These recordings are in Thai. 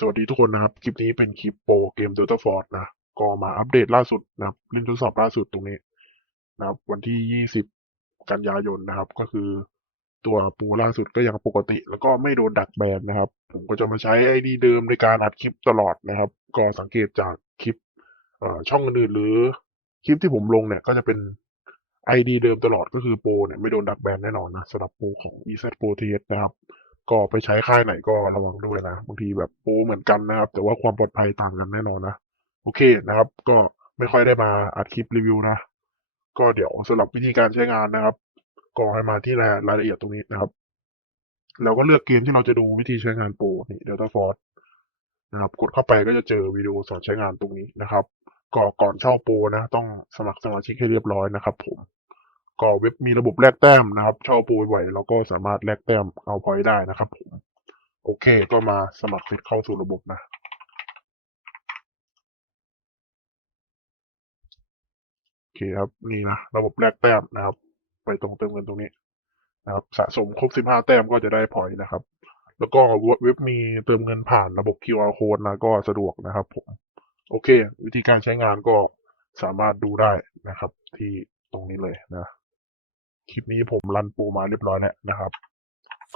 สวัสดีทุกคนนะครับ คลิปนี้เป็นคลิปโปรเกม Delta Force นะ ก็มาอัปเดตล่าสุดนะครับ เล่นทดสอบล่าสุดตรงนี้นะครับ วันที่ 20 กันยายนนะครับ ก็คือตัวปูล่าสุดก็ยังปกติ แล้วก็ไม่โดนดักแบนนะครับ ผมก็จะมาใช้ ID เดิมในการอัดคลิปตลอดนะครับ ก็สังเกตจากคลิปช่องอื่นหรือคลิปที่ผมลงเนี่ยก็จะเป็น ID เดิมตลอดก็คือโปรเนี่ยไม่โดนดักแบนแน่นอนนะสำหรับโปรของ EZ Pro TS นะครับ ก็ไปใช้ค่ายไหนก็ระวังด้วยนะบางทีแบบโปรเหมือนกันนะครับ แต่ว่าความปลอดภัยต่างกันแน่นอนนะโอเคนะครับ ก็ไม่ค่อยได้มาอัดคลิปรีวิวนะ ก็เดี๋ยวสำหรับวิธีการใช้งานนะครับ ก็ให้มาที่รายรายละเอียดตรงนี้นะครับเราก็เลือกเกมที่เราจะดูวิธีใช้งานโปรนี่ Delta Force นะครับ กดเข้าไปก็จะเจอวิดีโอสอนใช้งานตรงนี้นะครับ ก็ก่อนเช่าโปรนะ ต้องสมัครสมาชิกให้เรียบร้อยนะครับผม ก็เว็บมีระบบแลกแต้มนะครับช่าโปรบ่อยๆเราก็สามารถแลกแต้มเอาพอยได้นะครับผมโอเค ก็มาสมัครสิทธิ์เข้าสู่ระบบนะ โอเคครับนี่นะระบบแลกแต้มนะครับ ไปตรงเติมเงินตรงนี้นะครับ สะสมครบ 15 แต้มก็จะได้พอยนะครับ แล้วก็เว็บมีเติมเงินผ่านระบบ QR code นะก็สะดวกนะครับผมโอเค วิธีการใช้งานก็สามารถดูได้นะครับ ที่ตรงนี้เลยนะ คลิปนี้ผมรันปูมาเรียบร้อยแล้วนะครับ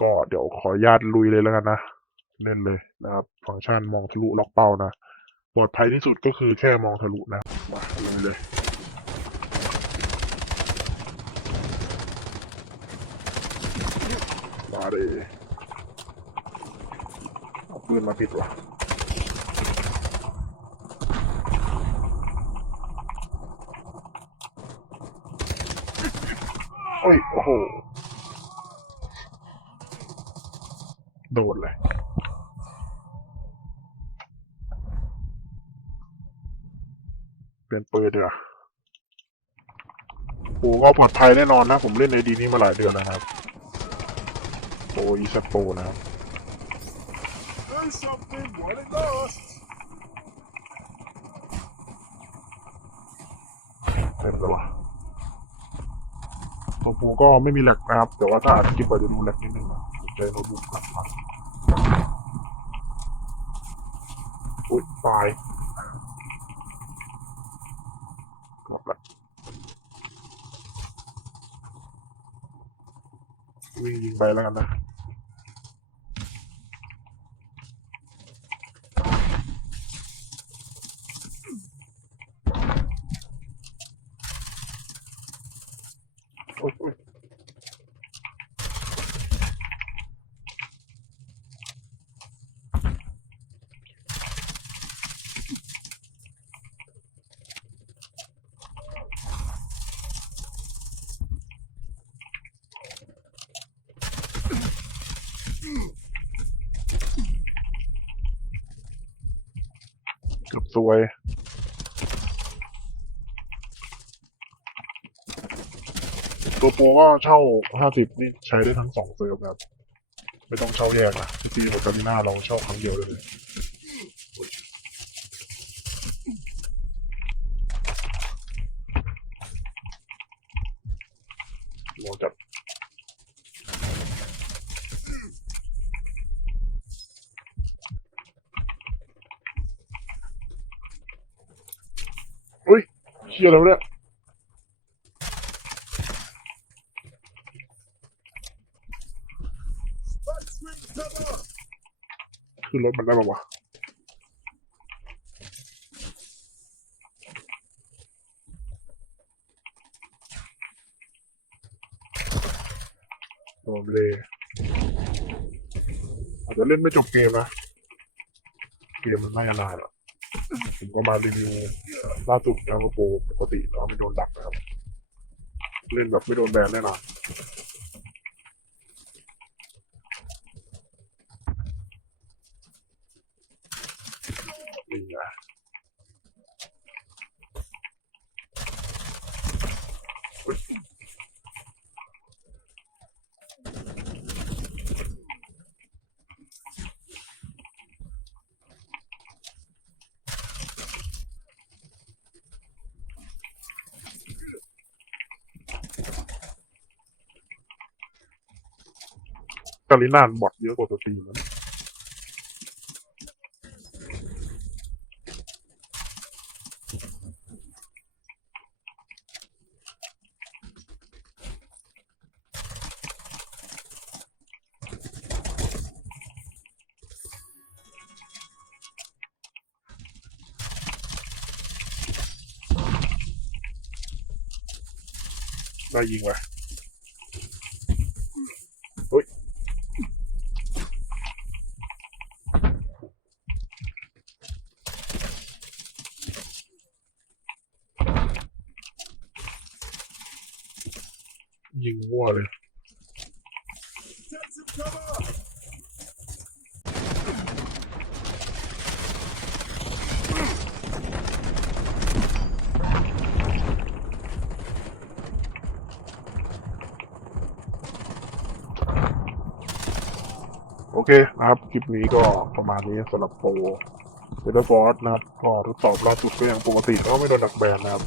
ก็เดี๋ยวขออนุญาตลุยเลยแล้วกันนะ เล่นเลยนะครับ ฟังก์ชันมองทะลุล็อกเป้านะ ปลอดภัยที่สุดก็คือแค่มองทะลุนะมาลงเลยมาเลยเอาปืนมาปิดวะ อ้ยโอ้โห โดนเลย เป็นปืนเดือโอ้ก็ปลอดภัยแน่นอนนะ ผมเล่นในดีนี้มาหลายเดือนแล้วครับโอ้อีสโปนะครับเต็มเลยวะ ตัวปูก็ไม่มีแหลกนะครับ แต่ว่าถ้าอัดคลิปไปจะดูแหลกนิดนึงนะใจโน้ตบุ๊กอัดมาอุ้ยตายกลับละวิ่งยิงไปแล้วกันนะ โอ๊ยโอ๊ยเกือบซวย ตัวโปรก็เช่า 50 นี่ใช้ได้ทั้งสองเซิร์ฟนะครับ ไม่ต้องเช่าแยกนะที่โอตามิน่าเราเช่าครั้งเดียวเลยโหจัดอุ้ยเชี่ยแล้วเนี่ย Back swing cover. ขึ้น รถมันได้ปะวะโดนเลยอาจจะเล่นไม่จบเกมนะ เกมมันน่าจะนานอะผมก็มารีวิวล่าสุดนะว่าโปรปกติเราไม่โดนดักนะครับ เล่นแบบไม่โดนแบนแน่นอน กอริลลาบอดเยอะกว่าตัวตีนะได้ยิงว่ะ ยิงมั่วเลยโอเคนะครับ คลิปนี้ก็ประมาณนี้สำหรับโปรเบเตอร์ฟอร์นะครับ ก็ทดสอบล่าสุดก็ยังปกติก็ไม่โดนดักแบนนะครับ